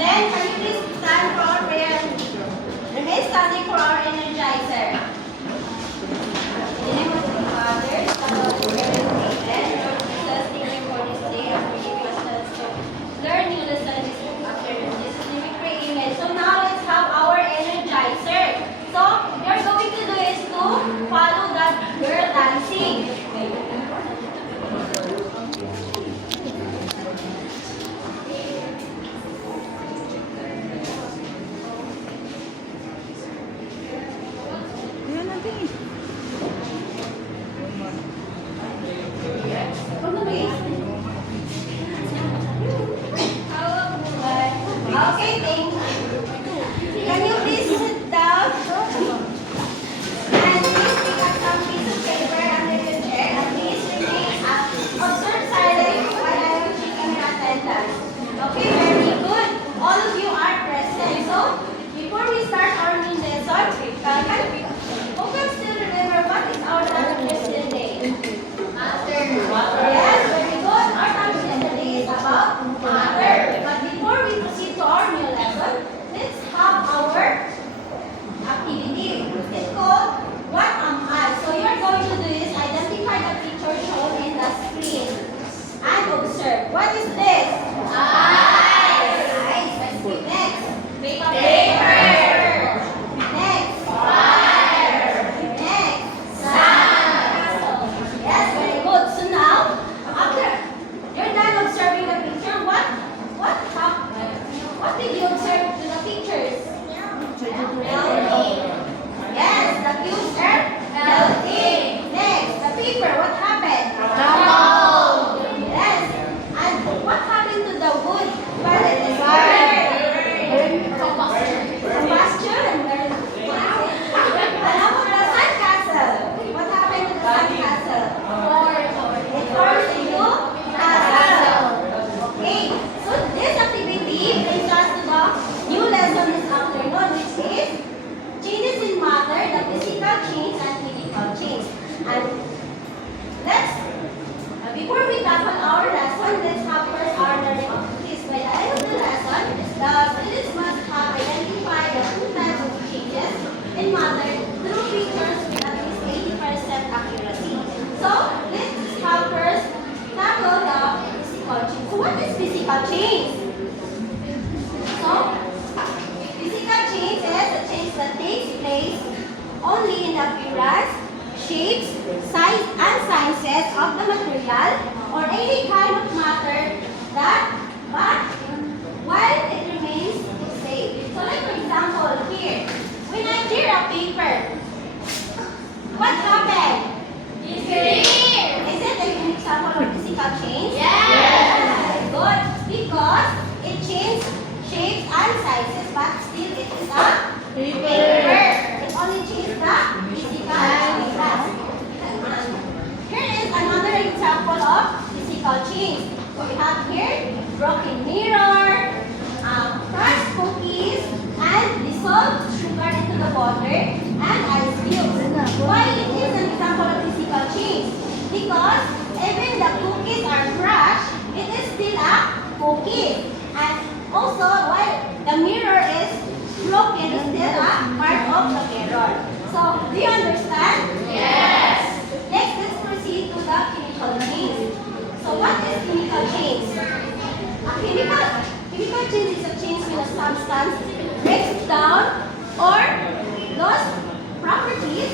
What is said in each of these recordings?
then, can you please stand for our prayer and remain standing for our energizer. In the name of the Father, Son, and Holy Spirit, amen. Lord Jesus, thank you for this day and for giving us chance to learn new lessons after in Jesus' name we pray, amen. So now let's have our energizer. So, what you're going to do is to follow that girl dancing. Okay, thank you. Can you please sit down? And please pick up some piece of paper under your chair and please remain observe silently while I am checking your attendance. Okay, very good. All of you are present. So, before we start our new lesson, who can still remember what is our topic yesterday? Matter. Yes, very good. Our topic yesterday is about matter. But before we proceed to our new lesson, let's have our activity. It's called What Am I? So you're going to do is identify the picture shown in the screen and observe. What is this? Eyes. Let's see. Next. Paper. Next. Fire. Next. Sun. Yes, very good. So now, after you're done observing the picture, what did you observe to the pictures? Melting. Yes, the cubes are melting. Next, the paper, what happened? Crumbled. Yes. And what happened to the wood while it is burned? Combustion. Alam mo the sandcastle. What happened to the sandcastle? It forms into castle. Okay. So this activity brings us to the new lesson this afternoon, which is changes in matter, the physical change and chemical change. And before we tackle our lesson, let's have first our learning activities. By the end of the lesson, the students must have identified the two types of changes in matter through pictures with at least 80% accuracy. So let's have first tackle the physical change. So what is physical change? So, physical change is a change that takes place only in the appearance, shapes, size, and sizes of the material or any kind of matter but while it remains the same. So, like for example, here, when I tear a paper, what happened? It's clear. Is it an example of physical change? Yes. Good. Because it changes shapes and sizes, but still it is a paper. It only changes the physical changes. Here is another example of physical change. So we have here broken mirror, crushed cookies, and dissolved sugar into the water and ice cubes. Why it is an example of physical change? Because even the cookies are crushed, it is still a cookie. And also, while the mirror is broken, it's still a part of the mirror. So, do you understand? Yes. Next, let's proceed to the chemical change. So, what is chemical change? A chemical change is a change when a substance breaks down or lost properties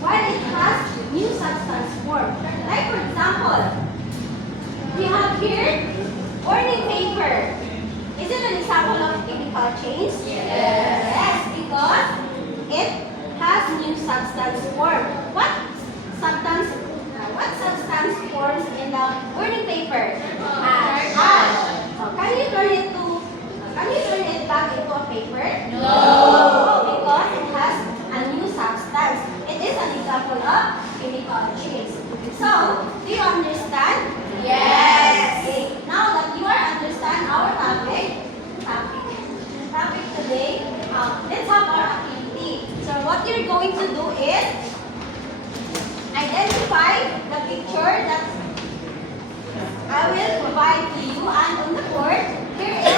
while it has new substance form. Like for example, we have here warning paper. Is it an example of chemical change? Yes, because it has new substance form. What substance forms in the warning paper? Ash. Can you turn it back into a paper? No. Because it has a new substance. It is an example of chemical change. So, do you understand? Yes. Okay. Now that you understand our topic today, let's have our activity. So, what you're going to do is identify the picture that I will provide to you, and on the board, here is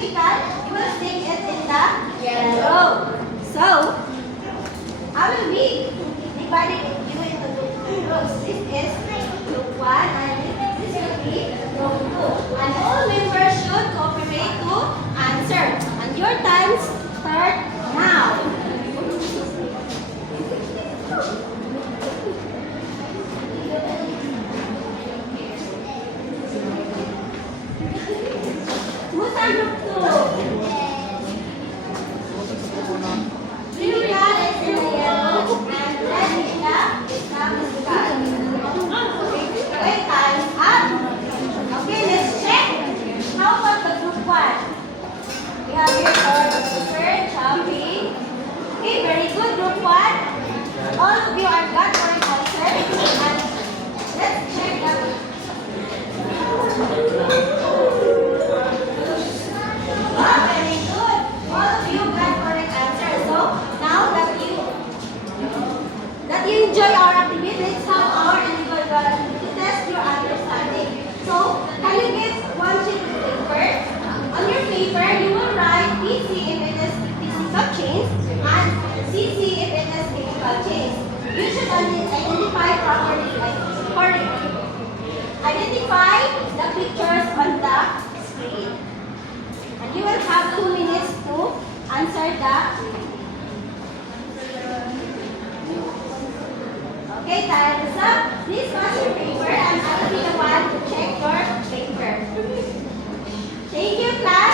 chemical, you will stick it in the yellow. So, I will be dividing you into two groups. This is group 1 and this will be group 2. And all members should cooperate to answer. And your times start now. Who's on group 2? Blue card is in the yellow and red is in the card. Okay, time's up. Okay, let's check. How about the group 1? We have here our Choppy. Okay, very good, group 1. All of you are got for an answer. And let's check that. Wow, very good. All of you got correct answer. So now that you enjoy our activity, let's have our individual to test your understanding. So can you get one sheet of paper? On your paper, you will write PC if it is physical change and CC if it is chemical change. You should identify properly. Identify the pictures on the screen. And you will have 2 minutes to answer the. Okay, time is up. Please pass your paper and I will be the one to check your paper. Thank you, class.